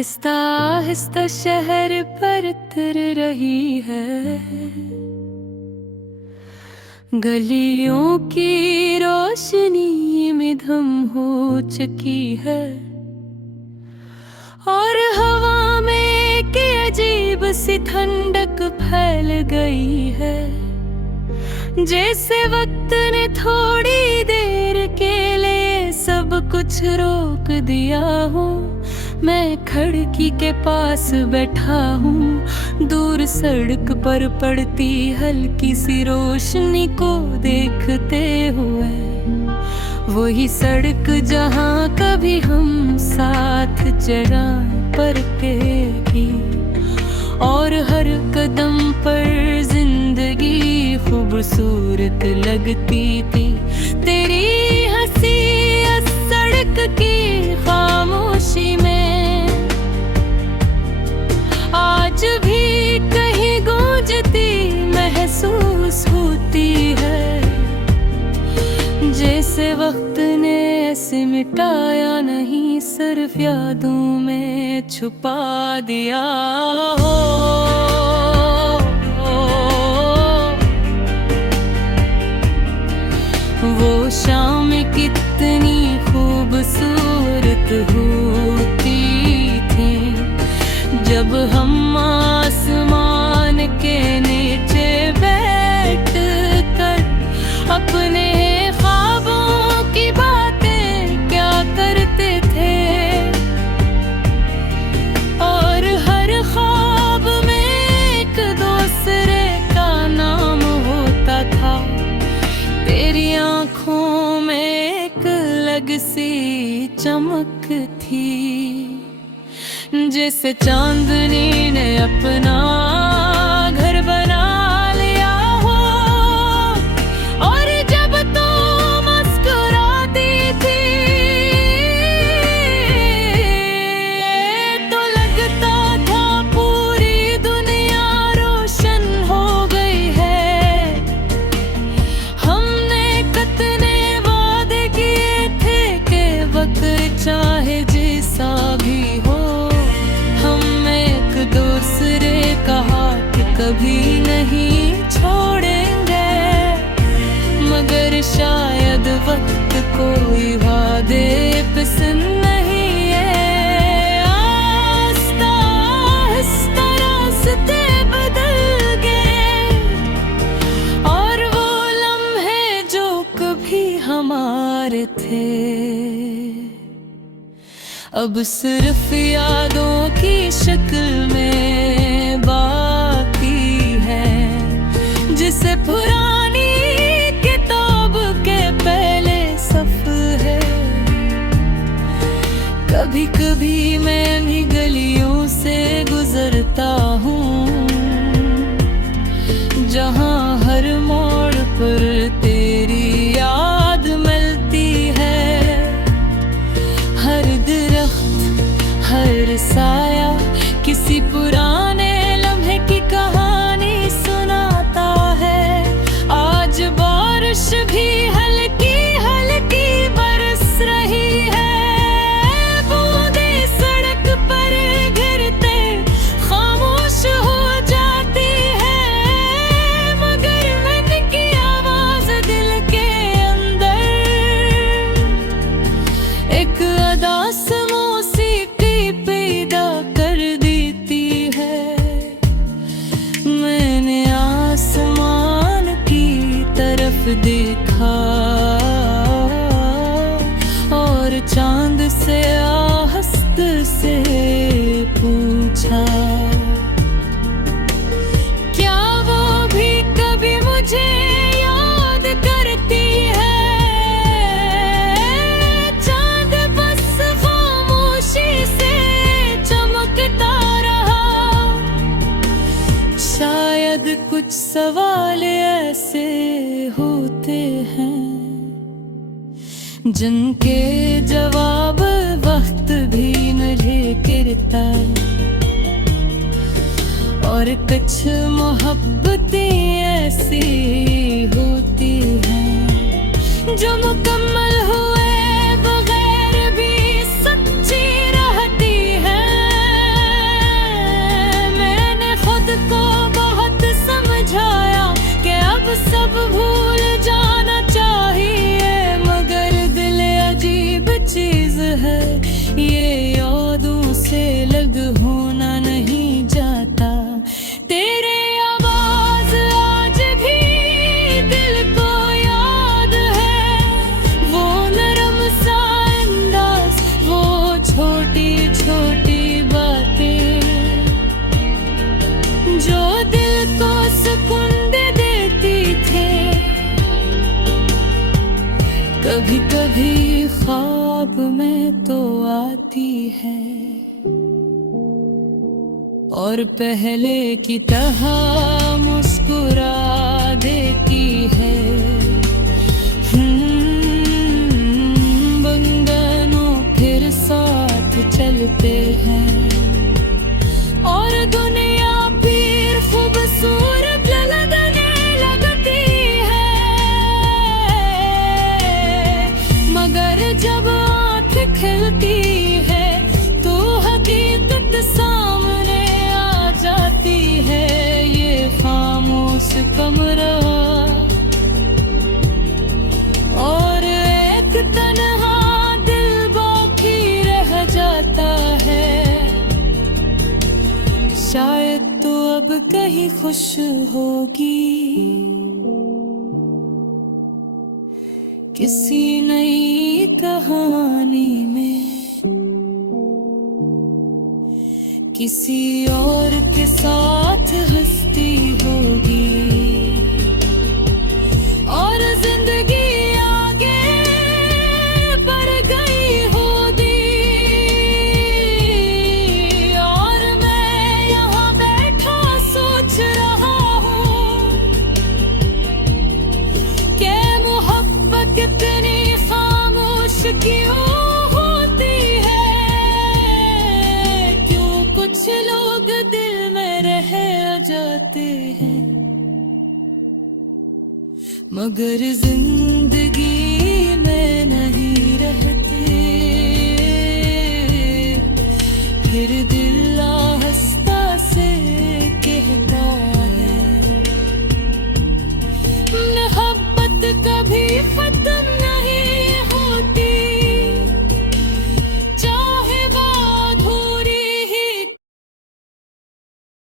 आहिस्ता आहिस्ता शहर पर तर रही है, गलियों की रोशनी में धम हो चुकी है और हवा में की अजीब सी ठंडक फैल गई है। जैसे वक्त ने थोड़ी देर के लिए सब कुछ रोक दिया हो। मैं खिड़की के पास बैठा हूँ, दूर सड़क पर पड़ती हल्की सी रोशनी को देखते हुए। वही सड़क जहाँ कभी हम साथ चला करते भी, और हर कदम पर जिंदगी खूबसूरत लगती थी। तेरी हंसी इस सड़क की खामोशी में आज भी कहीं गूंजती महसूस होती है। जैसे वक्त ने ऐसे मिटाया नहीं, सिर्फ यादों में छुपा दिया हो। वो शाम कितनी खूबसूरत होती थी, जब हम आसमान के नीचे बैठ कर अपने ख्वाबों की बातें क्या करते थे। और हर ख्वाब में एक दूसरे का नाम होता था। तेरी आँखों में एक अलग सी चमक थी, जैसे चांदनी ने अपना घर बना लिया हो। और जब तो मुस्कुराती थी तो लगता था पूरी दुनिया रोशन हो गई है। हमने कितने वादे किए थे कि वक्त चाहे जैसा भी हो, हम एक दूसरे का हाथ कभी नहीं छोड़ेंगे। मगर शायद वक्त कोई वादे पसंद नहीं है। आहिस्ता आहिस्ता रास्ते बदल गए, और वो लम्हे जो कभी हमारे थे अब सिर्फ यादों की शक्ल में बाकी है। जिसे पुरानी किताब के पहले सफ़र है। कभी कभी मैं भी गलियों से गुजरता हूँ, जहाँ हर मोड़ पर तेरी याद मिलती है। हर दरख्त, हर साया किसी पुराने लम्हे की कहानी सुनाता है। आज बारिश भी हल्की हल्की बरस रही है। बूंदे सड़क पर गिरते खामोश हो जाती है, मगर मन की आवाज दिल के अंदर एक अदास मौसीकी पैदा कर देती है। मैंने आसमान की तरफ देखा और चांद से आहस्त से पूछा, क्या वो भी कभी मुझे याद करती है। चांद बस खामोशी से चमकता रहा। शायद कुछ सवाल ऐसे होते हैं जिनके जवाब वक्त भी नहीं करता। और कुछ मोहब्बतें ऐसी होती हैं जो मुकम्मल हुए बगैर भी सच्ची रहती हैं। शायद होना नहीं जाता। तेरे आवाज आज भी दिल को याद है, वो नरम सा अंदाज, वो छोटी छोटी बातें जो दिल को सुकून दे देती थे। कभी कभी ख्वाब में तो आती है और पहले की तरह मुस्कुरा देती है। बंधनों फिर साथ चलते हैं और दुनिया फिर खूबसूरत लगने लगती है। मगर जब आँख खिलती है तो हकीकत सामने आ जाती है। ये खामोश कमरा और एक तन्हा दिल बाकी रह जाता है। शायद तो अब कहीं खुश होगी किसी नई कहानी में, किसी और के साथ हंसती होगी और जिंदगी आगे बढ़ गई होगी। और मैं यहाँ बैठा सोच रहा हूँ कि मोहब्बत कितनी खामोश क्यों होती है। क्यों कुछ लोग दिल में रह जाते हैं मगर जिंदगी में नहीं रहते। फिर दिल आहिस्ता से कहता है मोहब्बत कभी